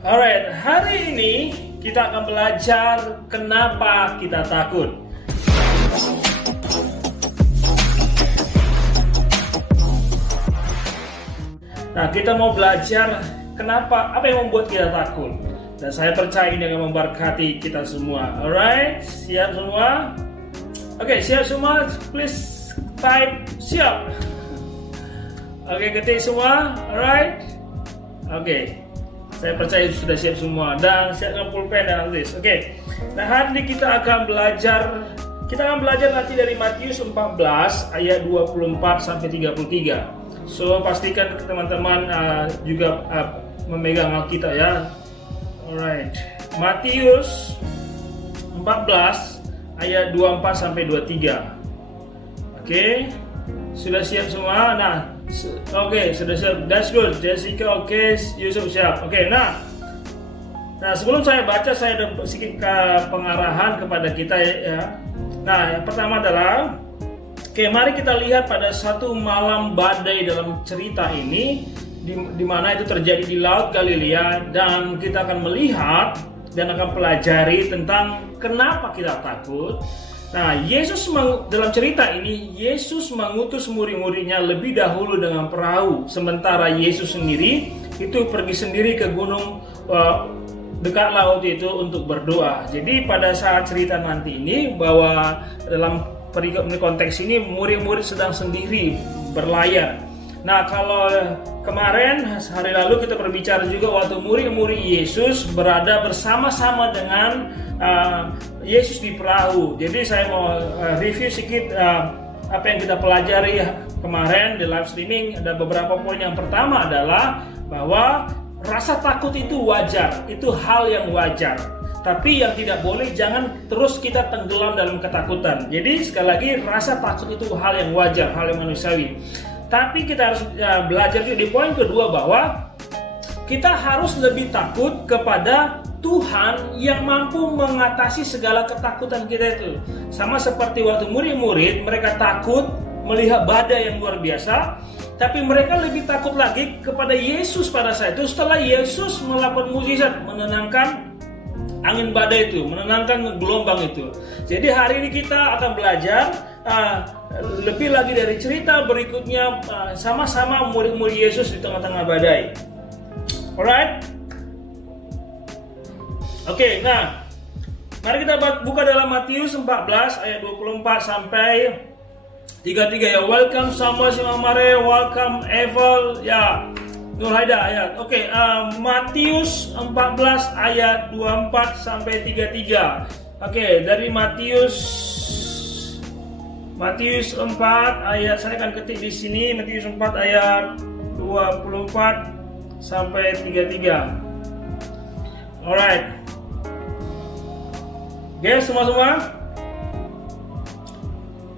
Alright, hari ini kita akan belajar kenapa kita takut. Nah, kita mau belajar apa yang membuat kita takut. Dan saya percaya ini akan memberkati kita semua. Alright, siap semua? Oke, siap semua? Please type siap. Oke, ketik semua. Alright. Oke. Saya percaya sudah siap semua dan siapkan pulpen dan tulis. Oke. Nah, hari ini kita akan belajar nanti dari Matius 14 ayat 24 sampai 33. So, pastikan teman-teman juga memegang Alkitab ya. Alright. Matius 14 ayat 24 sampai 23. Oke. Sudah siap semua? Nah, oke, sudah siap. That's good. Jessica oke, Yusuf siap. Oke, nah sebelum saya baca, saya ada sedikit pengarahan kepada kita ya. Nah, yang pertama adalah, mari kita lihat pada satu malam badai dalam cerita ini, di mana itu terjadi di Laut Galilea, dan kita akan melihat dan akan pelajari tentang kenapa kita takut. Nah, dalam cerita ini, Yesus mengutus murid-muridnya lebih dahulu dengan perahu. Sementara Yesus sendiri itu pergi sendiri ke gunung dekat laut itu untuk berdoa. Jadi pada saat cerita nanti ini, bahwa dalam konteks ini murid-murid sedang sendiri berlayar. Nah, kalau kemarin hari lalu kita berbicara juga waktu murid-murid Yesus berada bersama-sama dengan Yesus di perahu. Jadi saya mau review sedikit apa yang kita pelajari kemarin di live streaming. Ada beberapa poin. Yang pertama adalah bahwa rasa takut itu wajar, itu hal yang wajar. Tapi yang tidak boleh, jangan terus kita tenggelam dalam ketakutan. Jadi sekali lagi, rasa takut itu hal yang wajar, hal yang manusiawi. Tapi kita harus belajar juga di poin kedua bahwa kita harus lebih takut kepada Tuhan yang mampu mengatasi segala ketakutan kita itu. Sama seperti waktu murid-murid, mereka takut melihat badai yang luar biasa, tapi mereka lebih takut lagi kepada Yesus pada saat itu setelah Yesus melakukan mukjizat menenangkan angin badai itu, menenangkan gelombang itu. Jadi hari ini kita akan belajar lebih lagi dari cerita berikutnya, sama-sama murid-murid Yesus di tengah-tengah badai. Alright? Oke, nah mari kita buka dalam Matius 14 ayat 24 sampai 33 ya. Welcome Samuel Simamare, welcome Eval ya, Nur Haida ayat. Oke, Matius 14 ayat 24 sampai 33. Oke, dari Matius 4 ayat, saya akan ketik di sini, Matius 4 ayat 24 sampai 33. Alright. Oke, semua.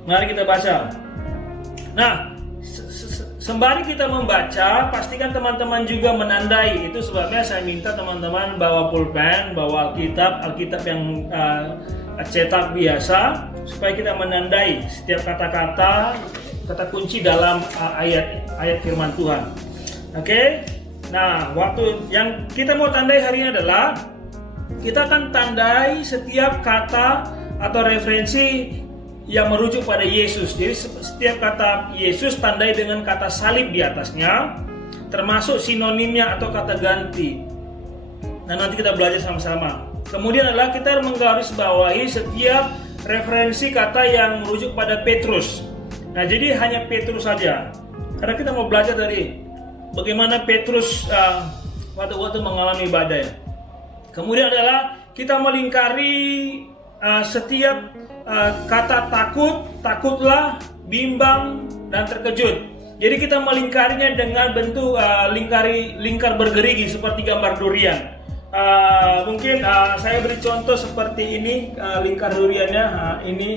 Mari kita baca. Nah, sembari kita membaca, pastikan teman-teman juga menandai. Itu sebabnya saya minta teman-teman bawa pulpen, bawa Alkitab yang cetak biasa, supaya kita menandai setiap kata-kata, kata kunci dalam ayat firman Tuhan. Oke? Nah, waktu yang kita mau tandai hari ini adalah, kita akan tandai setiap kata atau referensi yang merujuk pada Yesus. Jadi setiap kata Yesus tandai dengan kata salib di atasnya, termasuk sinonimnya atau kata ganti. Nah, nanti kita belajar sama-sama. Kemudian adalah kita menggarisbawahi setiap referensi kata yang merujuk pada Petrus. Nah, jadi hanya Petrus saja. Karena kita mau belajar dari bagaimana Petrus waktu mengalami badai. Kemudian adalah kita melingkari setiap kata takutlah, bimbang, dan terkejut. Jadi kita melingkarinya dengan bentuk lingkar bergerigi seperti gambar durian. Mungkin saya beri contoh seperti ini, lingkar duriannya. Ini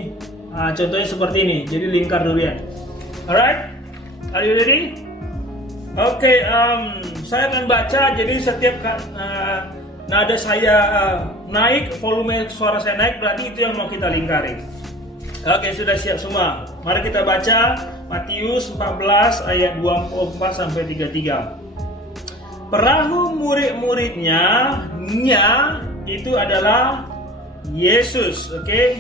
contohnya seperti ini. Jadi lingkar durian. Alright, are you ready? Oke, saya akan baca. Jadi setiap nada saya naik, volume suara saya naik, berarti itu yang mau kita lingkari. Oke, sudah siap semua. Mari kita baca Matius 14 ayat 24 sampai 33. perahu murid-muridnya, nya itu adalah Yesus, oke?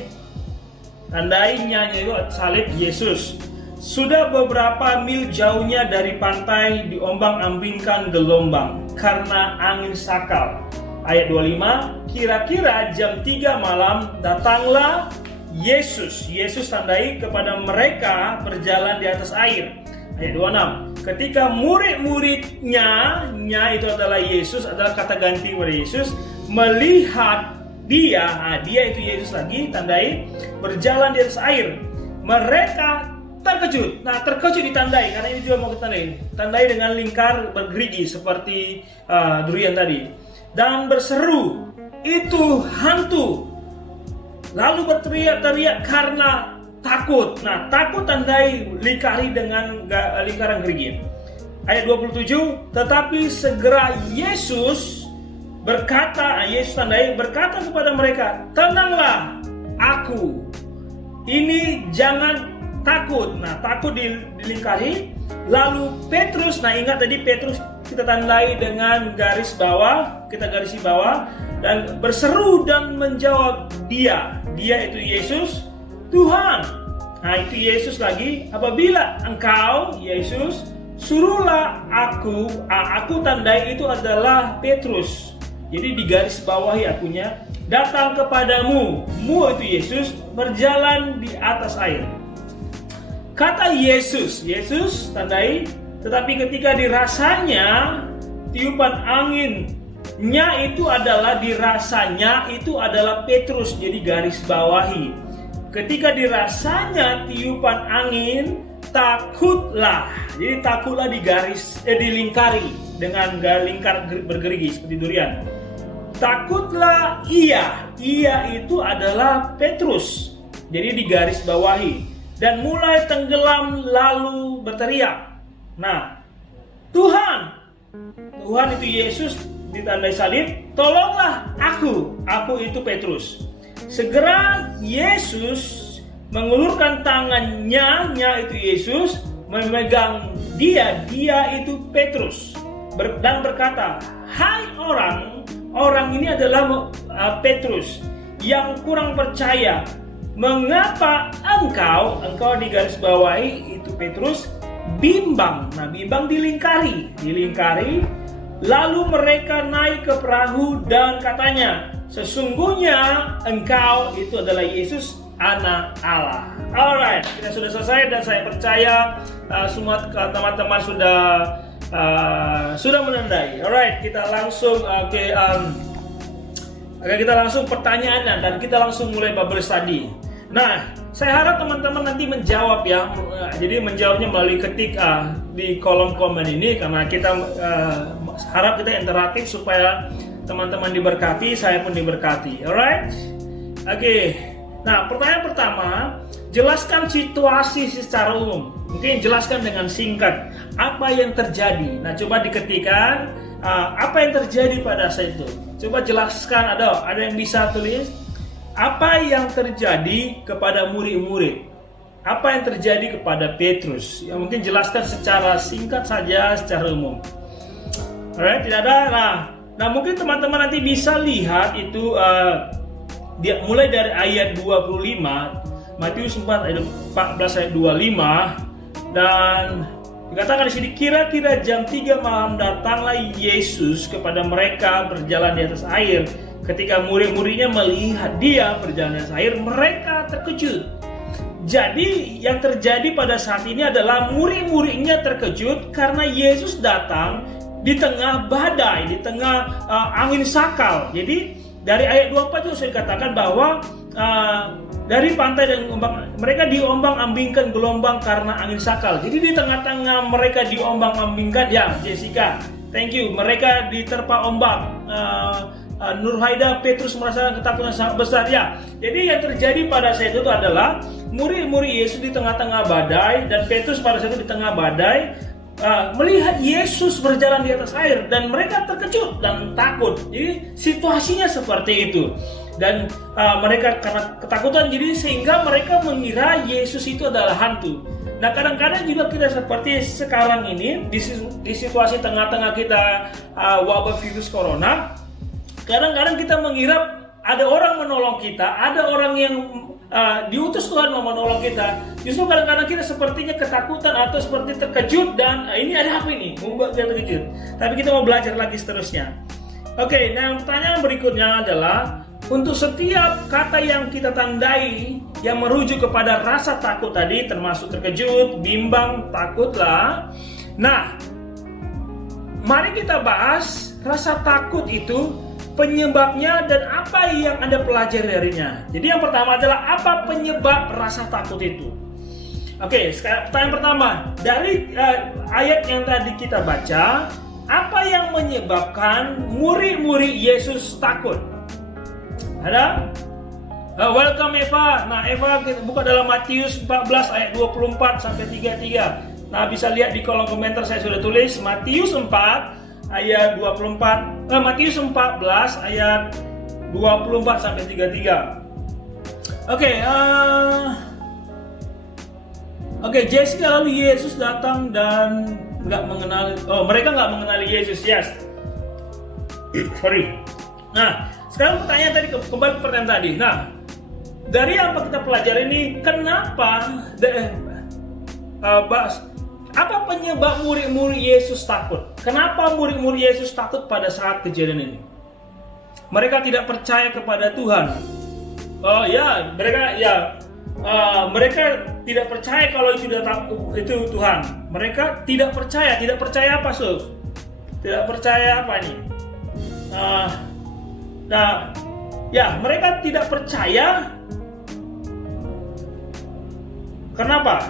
Tandai nya itu salib Yesus. Sudah beberapa mil jauhnya dari pantai diombang-ambingkan gelombang karena angin sakal. Ayat 25, kira-kira jam 3 malam datanglah Yesus. Yesus tandai kepada mereka berjalan di atas air. Ayat 26, ketika murid-muridnya, nya itu adalah Yesus, adalah kata ganti pada Yesus, melihat dia itu Yesus lagi, tandai berjalan di atas air, mereka terkejut. Nah, terkejut ditandai karena ini juga mau kita tandai dengan lingkar bergerigi seperti durian tadi, dan berseru, itu hantu, lalu berteriak-teriak karena takut. Nah, takut tandai lingkari dengan lingkaran gerigi. Ayat 27, tetapi segera Yesus berkata, Yesus tandai berkata kepada mereka, tenanglah, aku, ini jangan takut. Nah, takut dilingkari. Lalu Petrus, nah ingat tadi Petrus kita tandai dengan garis bawah, kita garisi bawah, dan berseru dan menjawab dia itu Yesus, Tuhan. Nah, itu Yesus lagi, apabila engkau Yesus suruhlah aku tandai itu adalah Petrus. Jadi di garis bawahi akunya, datang kepadamu, itu Yesus berjalan di atas air. Kata Yesus tandai, tetapi ketika dirasanya tiupan anginnya itu adalah dirasanya itu adalah Petrus, jadi garis bawahi. Ketika dirasanya tiupan angin, takutlah. Jadi takutlah dilingkari dengan lingkar bergerigi seperti durian. Takutlah ia itu adalah Petrus, jadi digaris bawahi, dan mulai tenggelam lalu berteriak. Nah, Tuhan itu Yesus ditandai salib, tolonglah aku itu Petrus. Segera Yesus mengulurkan tangannya, itu Yesus memegang dia itu Petrus, dan berkata, hai orang ini adalah Petrus yang kurang percaya, mengapa engkau di garis bawahi itu Petrus bimbang. Nah, bimbang dilingkari. Lalu mereka naik ke perahu dan katanya, sesungguhnya engkau itu adalah Yesus, anak Allah. Alright, kita sudah selesai dan saya percaya semua teman-teman sudah menandai. Alright, kita langsung kita langsung pertanyaan dan kita langsung mulai Bible study. Nah, saya harap teman-teman nanti menjawab ya. Jadi menjawabnya melalui ketik di kolom komen ini, karena kita harap kita interaktif supaya teman-teman diberkati, saya pun diberkati. Alright? Oke. Nah, pertanyaan pertama, jelaskan situasi secara umum. Mungkin jelaskan dengan singkat apa yang terjadi. Nah, coba diketikkan apa yang terjadi pada saat itu. Coba jelaskan, ada yang bisa tulis apa yang terjadi kepada murid-murid. Apa yang terjadi kepada Petrus? Ya, mungkin jelaskan secara singkat saja, secara umum. Alright, tidak ada. Nah, mungkin teman-teman nanti bisa lihat itu mulai dari ayat 25, Matius 4 ayat 14 ayat 25, dan dikatakan di sini, kira-kira jam 3 malam datanglah Yesus kepada mereka berjalan di atas air. Ketika murid-muridnya melihat dia berjalan di atas air, mereka terkejut. Jadi yang terjadi pada saat ini adalah murid-muridnya terkejut karena Yesus datang di tengah badai, di tengah angin sakal. Jadi dari ayat 24 itu saya katakan bahwa dari pantai dan mereka diombang-ambingkan gelombang karena angin sakal. Jadi di tengah-tengah mereka diombang-ambingkan, ya Jessica, thank you. Mereka diterpa ombak. Nurhaida, Petrus merasakan ketakutan sangat besar, ya. Jadi yang terjadi pada saat itu adalah murid-murid Yesus di tengah-tengah badai, dan Petrus pada saat itu di tengah badai melihat Yesus berjalan di atas air, dan mereka terkejut dan takut. Jadi situasinya seperti itu. Dan mereka karena ketakutan, jadi sehingga mereka mengira Yesus itu adalah hantu. Nah, kadang-kadang juga kita seperti sekarang ini di situasi tengah-tengah kita wabah virus corona, kadang-kadang kita mengira ada orang menolong kita, ada orang yang diutus Tuhan mau menolong kita. Justru kadang-kadang kita sepertinya ketakutan atau seperti terkejut dan ini ada apa ini? Membuat kita terkejut. Tapi kita mau belajar lagi seterusnya. Oke, nah pertanyaan berikutnya adalah untuk setiap kata yang kita tandai yang merujuk kepada rasa takut tadi, termasuk terkejut, bimbang, takutlah. Nah, mari kita bahas rasa takut itu, penyebabnya dan apa yang Anda pelajari darinya. Jadi yang pertama adalah apa penyebab rasa takut itu. Oke, sekarang pertanyaan pertama dari ayat yang tadi kita baca, apa yang menyebabkan murid-murid Yesus takut? Ada? Welcome Eva. Nah, Eva kita buka dalam Matius 14 ayat 24 sampai 33. Nah, bisa lihat di kolom komentar saya sudah tulis Matius 4 ayat 24, Matius 14 ayat 24 sampai 33. Oke, Jessica, lalu Yesus datang dan mereka nggak mengenali Yesus. Yes. Sorry. Nah, sekarang pertanyaan tadi, kembali ke pertanyaan tadi. Nah, dari apa kita pelajari ini, kenapa apa penyebab murid-murid Yesus takut? Kenapa murid-murid Yesus takut pada saat kejadian ini? Mereka tidak percaya kepada Tuhan. Mereka tidak percaya kalau itu Tuhan. Mereka tidak percaya apa, Sus? Tidak percaya apa nih? Mereka tidak percaya. Kenapa?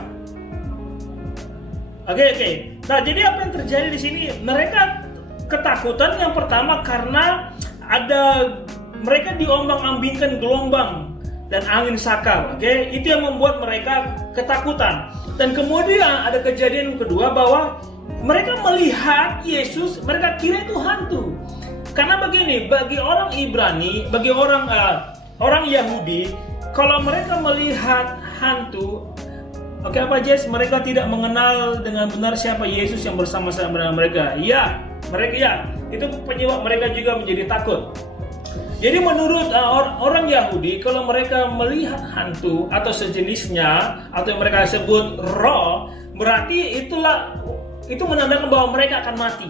Oke. Nah, jadi apa yang terjadi di sini? Mereka ketakutan yang pertama karena mereka diombang-ambingkan gelombang dan angin sakal. Itu yang membuat mereka ketakutan. Dan kemudian ada kejadian kedua bahwa mereka melihat Yesus, mereka kira itu hantu. Karena begini, bagi orang Ibrani, bagi orang Yahudi, kalau mereka melihat hantu, apa Jess? Mereka tidak mengenal dengan benar siapa Yesus yang bersama-sama dengan mereka. Itu penyebab mereka juga menjadi takut. Jadi menurut orang Yahudi, kalau mereka melihat hantu atau sejenisnya, atau yang mereka sebut roh, berarti itu menandakan bahwa mereka akan mati.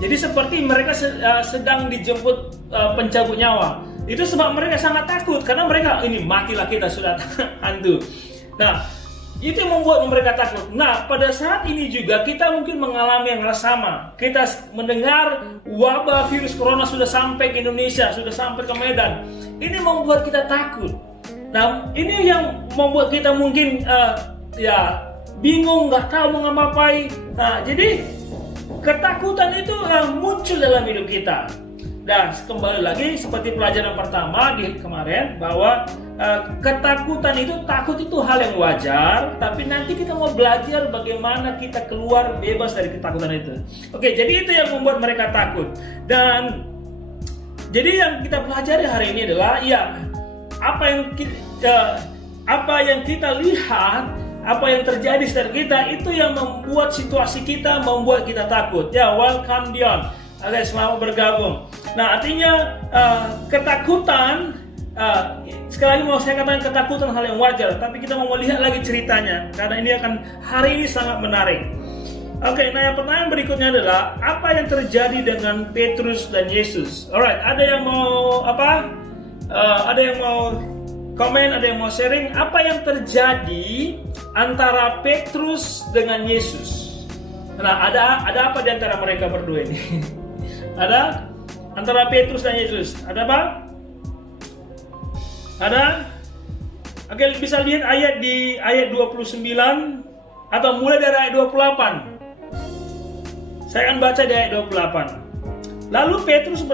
Jadi seperti mereka sedang dijemput pencabut nyawa. Itu sebab mereka sangat takut, karena mereka ini matilah kita sudah hantu. Nah, itu yang membuat mereka takut. Nah, pada saat ini juga kita mungkin mengalami yang sama. Kita mendengar wabah virus corona sudah sampai ke Indonesia, sudah sampai ke Medan. Ini membuat kita takut. Nah, ini yang membuat kita mungkin bingung, nggak tahu mau ngapain. Nah, jadi ketakutan itu muncul dalam hidup kita. Dan kembali lagi seperti pelajaran pertama di kemarin, bahwa takut itu hal yang wajar, tapi nanti kita mau belajar bagaimana kita keluar bebas dari ketakutan itu. Oke, jadi itu yang membuat mereka takut. Dan jadi yang kita pelajari hari ini adalah apa yang kita lihat, apa yang terjadi sekitar kita, itu yang membuat situasi kita, membuat kita takut. Welcome Dion. Oke, selamat bergabung. Nah, artinya ketakutan, sekali lagi mau saya katakan ketakutan hal yang wajar, tapi kita mau melihat lagi ceritanya, karena ini hari ini sangat menarik. Oke, nah yang pertanyaan berikutnya adalah apa yang terjadi dengan Petrus dan Yesus? Alright, ada yang mau ada yang mau komen, ada yang mau sharing apa yang terjadi antara Petrus dengan Yesus? Nah, ada apa di antara mereka berdua ini? Ada antara Petrus dan Yesus. Ada apa? Ada? Oke, bisa lihat ayat di ayat 29 atau mulai dari ayat 28. Saya akan baca di ayat 28. Lalu Petrus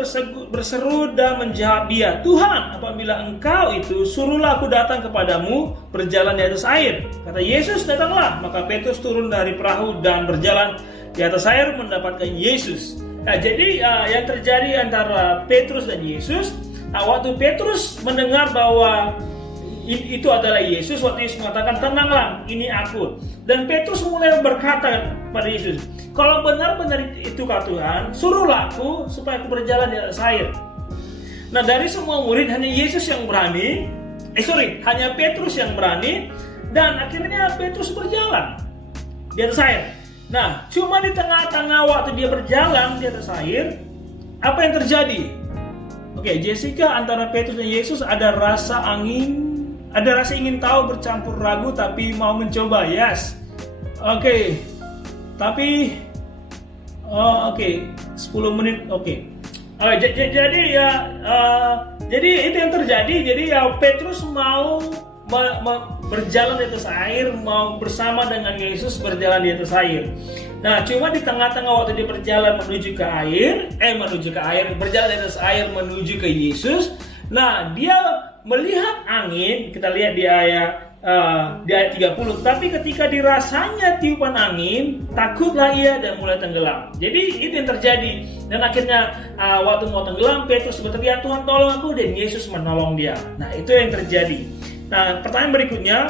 berseru dan menjawab dia, "Tuhan, apabila engkau itu, suruhlah aku datang kepadamu berjalan di atas air." Kata Yesus, "Datanglah." Maka Petrus turun dari perahu dan berjalan di atas air mendapatkan Yesus. Nah, jadi yang terjadi antara Petrus dan Yesus, Nah, waktu Petrus mendengar bahwa itu adalah Yesus, waktu Yesus mengatakan, tenanglah, ini aku. Dan Petrus mulai berkata pada Yesus, kalau benar-benar itu kau Tuhan, suruhlah aku supaya aku berjalan di atas air. Nah, dari semua murid hanya Yesus yang berani, hanya Petrus yang berani, dan akhirnya Petrus berjalan di atas air. Nah, cuma di tengah-tengah waktu dia berjalan di atas air, apa yang terjadi? Oke, Jessica, antara Petrus dan Yesus ada rasa ingin tahu bercampur ragu tapi mau mencoba. Yes. Oke. Tapi 10 menit. Oke. Jadi itu yang terjadi. Jadi Petrus mau berjalan di atas air, mau bersama dengan Yesus berjalan di atas air. Nah, cuma di tengah-tengah waktu dia berjalan menuju ke air, berjalan di atas air menuju ke Yesus. Nah, dia melihat angin, kita lihat di ayat 30. Tapi ketika dirasanya tiupan angin, takutlah ia dan mulai tenggelam. Jadi itu yang terjadi. Dan akhirnya waktu mau tenggelam, Petrus berteriak, Tuhan tolong aku, dan Yesus menolong dia. Nah, itu yang terjadi. Nah, pertanyaan berikutnya,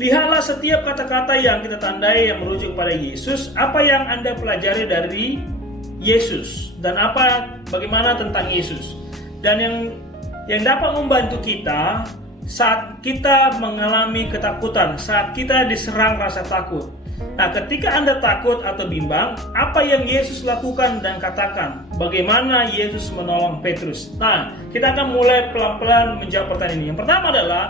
lihatlah setiap kata-kata yang kita tandai yang merujuk pada Yesus. Apa yang Anda pelajari dari Yesus dan bagaimana tentang Yesus? Dan yang dapat membantu kita saat kita mengalami ketakutan, saat kita diserang rasa takut. Nah, ketika Anda takut atau bimbang, apa yang Yesus lakukan dan katakan? Bagaimana Yesus menolong Petrus? Nah, kita akan mulai pelan-pelan menjawab pertanyaan ini. Yang pertama adalah,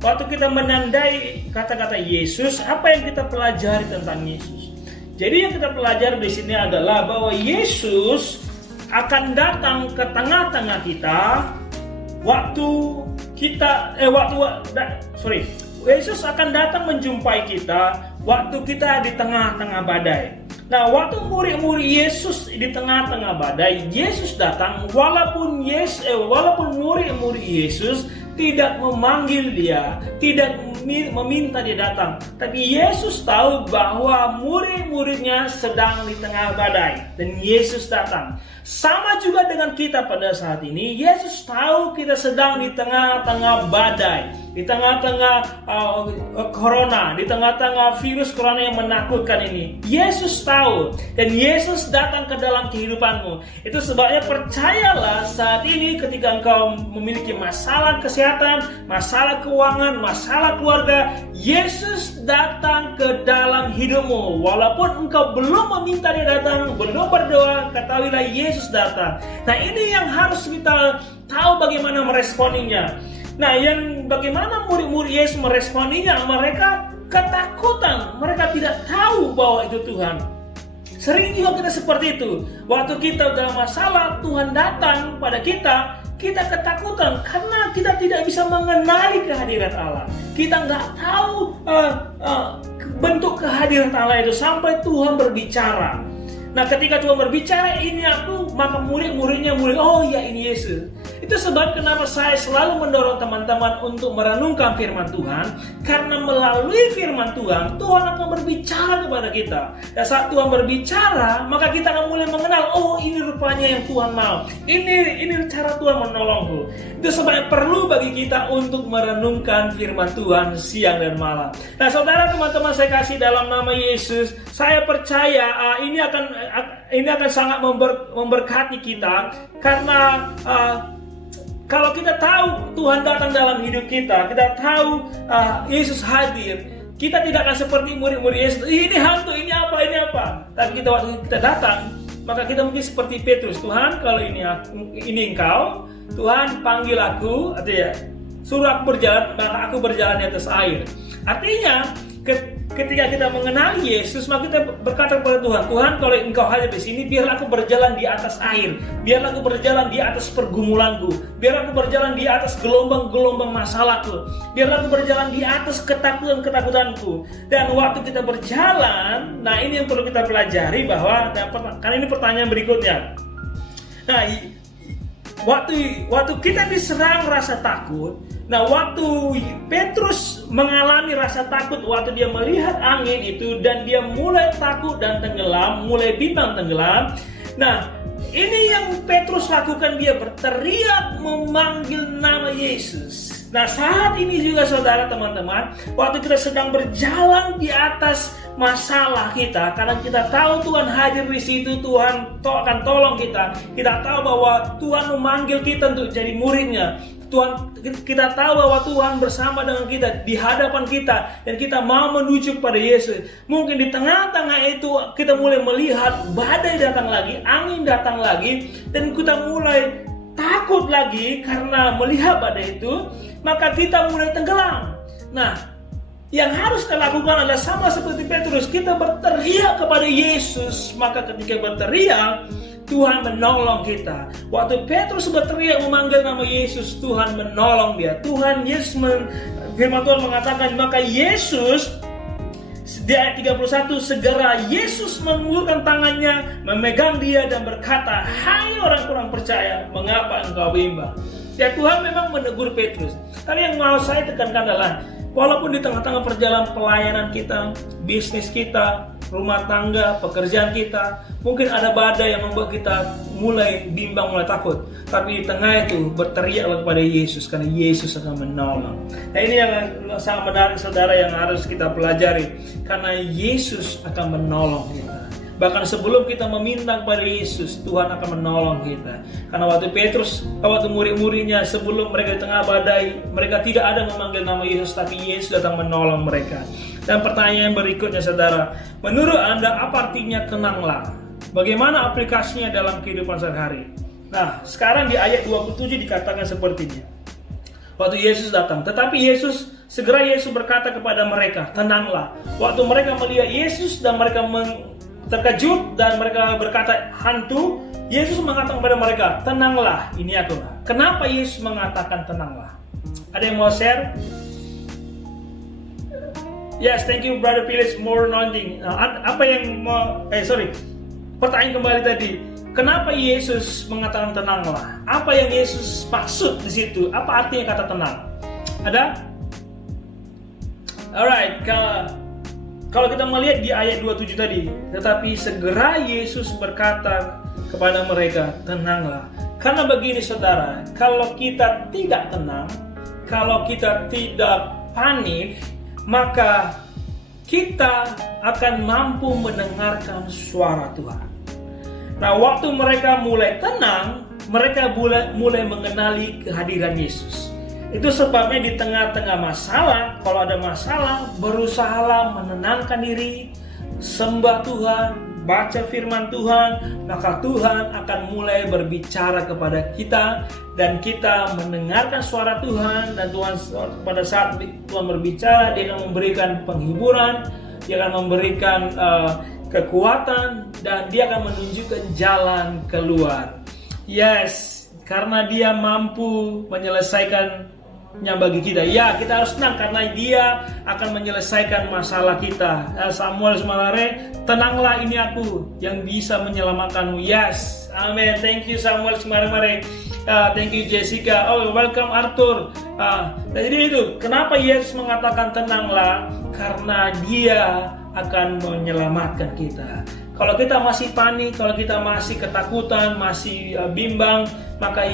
waktu kita menandai kata-kata Yesus, apa yang kita pelajari tentang Yesus? Jadi yang kita pelajari di sini adalah bahwa Yesus akan datang ke tengah-tengah kita Yesus akan datang menjumpai kita waktu kita di tengah-tengah badai. Nah, waktu murid-murid Yesus di tengah-tengah badai, Yesus datang walaupun murid-murid Yesus tidak memanggil dia, tidak meminta dia datang. Tapi Yesus tahu bahwa murid-muridnya sedang di tengah badai dan Yesus datang. Sama juga dengan kita pada saat ini, Yesus tahu kita sedang di tengah-tengah badai, di tengah-tengah corona, di tengah-tengah virus corona yang menakutkan ini. Yesus tahu dan Yesus datang ke dalam kehidupanmu. Itu sebabnya percayalah saat ini ketika engkau memiliki masalah kesehatan, masalah keuangan, masalah keluarga, Yesus datang ke dalam hidupmu. Walaupun engkau belum meminta dia datang, belum berdoa, ketahuilah Yesus datang. Nah, ini yang harus kita tahu bagaimana meresponinya. Nah, bagaimana murid-murid Yesus meresponinya? Mereka ketakutan, mereka tidak tahu bahwa itu Tuhan. Sering juga kita seperti itu. Waktu kita dalam masalah, Tuhan datang pada kita ketakutan karena kita tidak bisa mengenali kehadiran Allah. Kita nggak tahu bentuk kehadiran Allah itu sampai Tuhan berbicara. Nah, ketika Tuhan berbicara, ini aku, maka murid-muridnya mulai, oh ya, ini Yesus. Itu sebab kenapa saya selalu mendorong teman-teman untuk merenungkan firman Tuhan. Karena melalui firman Tuhan, Tuhan akan berbicara kepada kita. Dan saat Tuhan berbicara, maka kita akan mulai mengenal, oh ini rupanya yang Tuhan mau. Ini cara Tuhan menolongku. Itu sebab perlu bagi kita untuk merenungkan firman Tuhan siang dan malam. Nah, saudara, teman-teman saya kasih dalam nama Yesus, saya percaya ini akan sangat memberkati kita. Karena kalau kita tahu Tuhan datang dalam hidup kita tahu Yesus hadir, kita tidak akan seperti murid-murid Yesus, ini hantu, ini apa. Tapi waktu kita datang, maka kita mungkin seperti Petrus, Tuhan kalau ini Engkau, Tuhan panggil aku, artinya suruh aku berjalan, maka aku berjalan di atas air. Artinya ketika kita mengenali Yesus, maka kita berkata kepada Tuhan, Tuhan kalau Engkau hadir di sini, biarlah aku berjalan di atas air, biarlah aku berjalan di atas pergumulanku, biarlah aku berjalan di atas gelombang-gelombang masalahku, biarlah aku berjalan di atas ketakutanku. Dan waktu kita berjalan, nah ini yang perlu kita pelajari bahwa, karena ini pertanyaan berikutnya. Nah, waktu kita diserang rasa takut, nah waktu Petrus mengalami rasa takut waktu dia melihat angin itu dan dia mulai takut dan tenggelam, mulai bimbang tenggelam. Nah, Ini yang Petrus lakukan, dia berteriak memanggil nama Yesus. Nah, saat ini juga saudara teman-teman, waktu kita sedang berjalan di atas masalah kita, karena kita tahu Tuhan hadir di situ, Tuhan akan tolong kita. Kita tahu bahwa Tuhan memanggil kita untuk jadi muridnya. Kita tahu bahwa Tuhan bersama dengan kita, di hadapan kita, dan kita mau menuju kepada Yesus. Mungkin di tengah-tengah itu kita mulai melihat badai datang lagi, angin datang lagi, dan kita mulai takut lagi karena melihat badai itu, maka kita mulai tenggelam. Nah, yang harus kita lakukan adalah sama seperti Petrus, kita berteriak kepada Yesus. Maka ketika berteriak, Tuhan menolong kita. Waktu Petrus berteriak memanggil nama Yesus, Tuhan menolong dia. Firman Tuhan mengatakan, maka Yesus, di ayat 31, segera Yesus mengulurkan tangannya, memegang dia dan berkata, hai orang kurang percaya, mengapa engkau bimbang? Ya, Tuhan memang menegur Petrus. Tapi yang mau saya tekankan adalah, walaupun di tengah-tengah perjalanan pelayanan kita, bisnis kita, rumah tangga, pekerjaan kita, mungkin ada badai yang membuat kita mulai bimbang, mulai takut. Tapi di tengah itu berteriaklah kepada Yesus, karena Yesus akan menolong. Nah, ini yang sangat menarik saudara, yang harus kita pelajari, karena Yesus akan menolong kita. Bahkan sebelum kita meminta kepada Yesus, Tuhan akan menolong kita. Karena waktu murid-muridnya, sebelum mereka di tengah badai, mereka tidak ada memanggil nama Yesus, tapi Yesus datang menolong mereka. Dan pertanyaan berikutnya saudara, menurut Anda apa artinya tenanglah? Bagaimana aplikasinya dalam kehidupan sehari-hari? Nah, sekarang di ayat 27 dikatakan seperti ini. Waktu Yesus datang, tetapi segera Yesus berkata kepada mereka, tenanglah. Waktu mereka melihat Yesus dan mereka terkejut dan mereka berkata hantu, Yesus mengatakan kepada mereka, tenanglah, ini aku. Kenapa Yesus mengatakan tenanglah? Ada yang mau share? Yes, thank you Brother Phyllis, more anointing. Apa yang mau, pertanyaan kembali tadi, kenapa Yesus mengatakan tenanglah? Apa yang Yesus maksud di situ? Apa artinya kata tenang? Ada? Alright, kalau kita melihat di ayat 27 tadi, tetapi segera Yesus berkata kepada mereka, tenanglah. Karena begini saudara, kalau kita tidak tenang, kalau kita tidak panik, maka kita akan mampu mendengarkan suara Tuhan. Nah, waktu mereka mulai tenang, mereka mulai mengenali kehadiran Yesus. Itu sebabnya di tengah-tengah masalah, kalau ada masalah, berusahalah menenangkan diri, sembah Tuhan, baca firman Tuhan, maka Tuhan akan mulai berbicara kepada kita, dan kita mendengarkan suara Tuhan. Dan Tuhan, pada saat Tuhan berbicara, dia akan memberikan penghiburan, dia akan memberikan kekuatan, dan dia akan menunjukkan jalan keluar. Yes, karena dia mampu menyelesaikannya bagi kita. Ya, kita harus tenang karena dia akan menyelesaikan masalah kita. Samuel Semalare, tenanglah, ini aku yang bisa menyelamatkanmu. Yes, amen. Thank you Samuel Semalare. Thank you Jessica. Oh, welcome Arthur. Jadi itu, kenapa Yesus mengatakan tenanglah? Karena dia akan menyelamatkan kita. Kalau kita masih panik, kalau kita masih ketakutan, masih bimbang, maka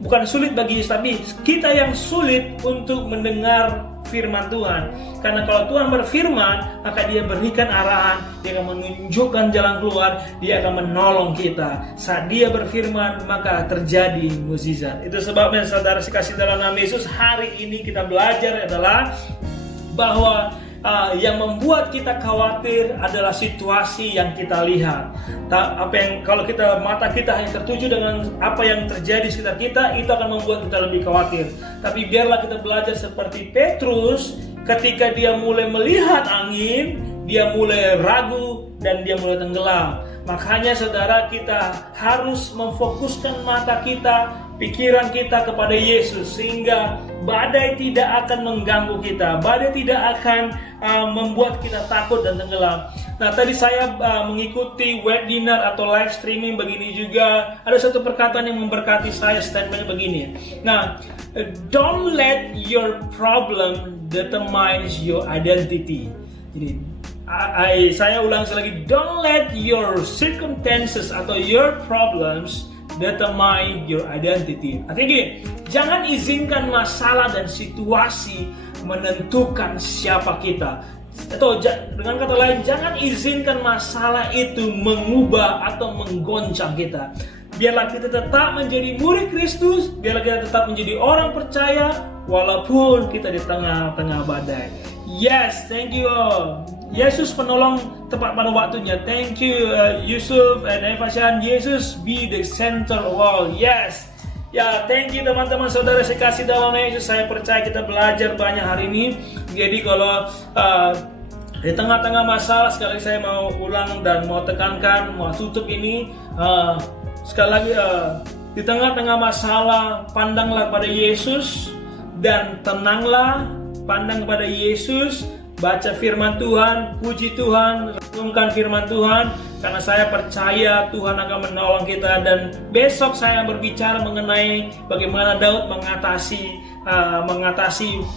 bukan sulit bagi Yesus, tapi kita yang sulit untuk mendengar firman Tuhan. Karena kalau Tuhan berfirman, maka dia berikan arahan, dia akan menunjukkan jalan keluar, dia akan menolong kita. Saat dia berfirman, maka terjadi mukjizat. Itu sebabnya saudara sekasih dalam nama Yesus, hari ini kita belajar adalah bahwa yang membuat kita khawatir adalah situasi yang kita lihat. Kalau mata kita hanya tertuju dengan apa yang terjadi di sekitar kita, itu akan membuat kita lebih khawatir. Tapi biarlah kita belajar seperti Petrus, ketika dia mulai melihat angin, dia mulai ragu dan dia mulai tenggelam. Makanya saudara, kita harus memfokuskan mata kita, pikiran kita kepada Yesus, sehingga badai tidak akan mengganggu kita, badai tidak akan membuat kita takut dan tenggelam. Nah, tadi saya mengikuti webinar atau live streaming begini juga, ada satu perkataan yang memberkati saya, statementnya begini. Nah, don't let your problem determine your identity. Jadi Saya ulang sekali lagi, don't let your circumstances atau your problems determine your identity. Artinya gini, jangan izinkan masalah dan situasi menentukan siapa kita. Atau dengan kata lain, jangan izinkan masalah itu mengubah atau menggoncang kita. Biarlah kita tetap menjadi murid Kristus, biarlah kita tetap menjadi orang percaya walaupun kita di tengah-tengah badai. Yes, thank you all. Yesus penolong tepat pada waktunya. Thank you Yusuf and Evasian. Yesus be the center of all. Yes. Ya, thank you teman-teman saudara saya kasih dalam Yesus. Saya percaya kita belajar banyak hari ini. Jadi kalau di tengah-tengah masalah, sekali lagi saya mau ulang dan mau tekankan, mau tutup ini. Sekali lagi, di tengah-tengah masalah, pandanglah pada Yesus dan tenanglah, pandang pada Yesus, baca firman Tuhan, puji Tuhan, renungkan firman Tuhan, karena saya percaya Tuhan akan menolong kita. Dan besok saya berbicara mengenai bagaimana Daud mengatasi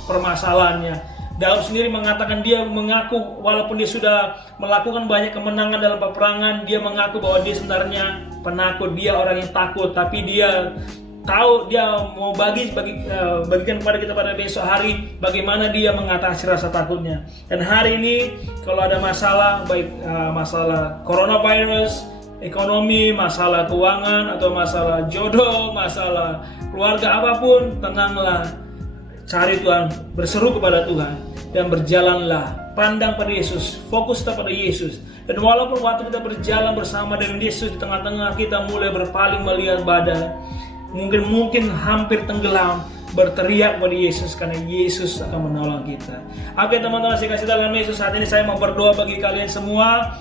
permasalahannya. Daud sendiri mengatakan dia mengaku walaupun dia sudah melakukan banyak kemenangan dalam peperangan, dia mengaku bahwa dia sebenarnya penakut, dia orang yang takut, tapi dia tahu dia mau bagikan kepada kita pada besok hari bagaimana dia mengatasi rasa takutnya. Dan hari ini kalau ada masalah, baik masalah coronavirus, ekonomi, masalah keuangan, atau masalah jodoh, masalah keluarga apapun, tenanglah, cari Tuhan, berseru kepada Tuhan, dan berjalanlah, pandang pada Yesus, fokus kepada Yesus. Dan walaupun waktu kita berjalan bersama dengan Yesus, di tengah-tengah kita mulai berpaling melihat badai, mungkin hampir tenggelam, berteriak pada Yesus, karena Yesus akan menolong kita. Oke teman-teman, saya kasih dalam Yesus, saat ini saya mau berdoa bagi kalian semua.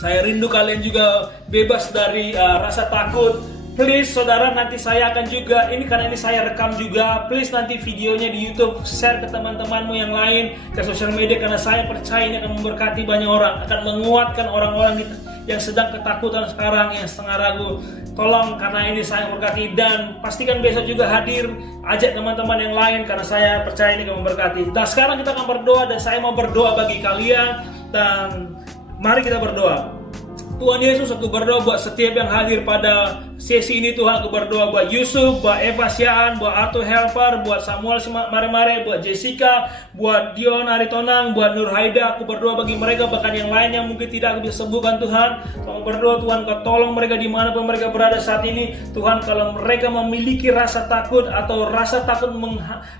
Saya rindu kalian juga bebas dari rasa takut. Please saudara, nanti saya akan juga, ini karena ini saya rekam juga, please nanti videonya di YouTube share ke teman-temanmu yang lain, ke sosial media, karena saya percaya ini akan memberkati banyak orang, akan menguatkan orang-orang yang sedang ketakutan sekarang, yang setengah ragu. Tolong, karena ini saya memberkati, dan pastikan besok juga hadir, ajak teman-teman yang lain, karena saya percaya ini akan memberkati. Dan sekarang kita akan berdoa, dan saya mau berdoa bagi kalian, dan mari kita berdoa. Tuhan Yesus, aku berdoa buat setiap yang hadir pada sesi ini. Tuhan, aku berdoa buat Yusuf, buat Eva Siaan, buat Arthur Helper, buat Samuel Mare-Mare, buat Jessica, buat Dion Aritonang, buat Nur Haida. Aku berdoa bagi mereka, bahkan yang lain yang mungkin tidak aku bisa sembuhkan. Tuhan, aku berdoa Tuhan, Kau tolong mereka dimanapun mereka berada saat ini. Tuhan, kalau mereka memiliki rasa takut atau rasa takut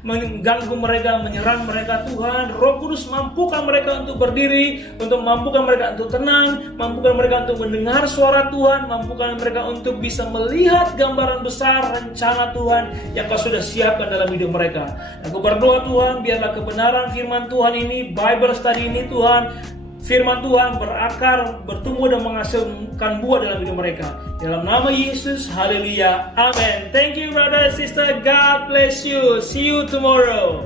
mengganggu mereka, menyerang mereka, Tuhan, Roh Kudus mampukan mereka untuk berdiri, untuk mampukan mereka untuk tenang, mampukan mereka untuk mendengar suara Tuhan, mampukan mereka untuk bisa melihat gambaran besar rencana Tuhan yang Kau sudah siapkan dalam hidup mereka. Aku berdoa Tuhan, biarlah kebenaran firman Tuhan ini, Bible study ini Tuhan, firman Tuhan berakar, bertumbuh dan menghasilkan buah dalam hidup mereka. Dalam nama Yesus, haleluya, amen. Thank you brother, sister, God bless you. See you tomorrow.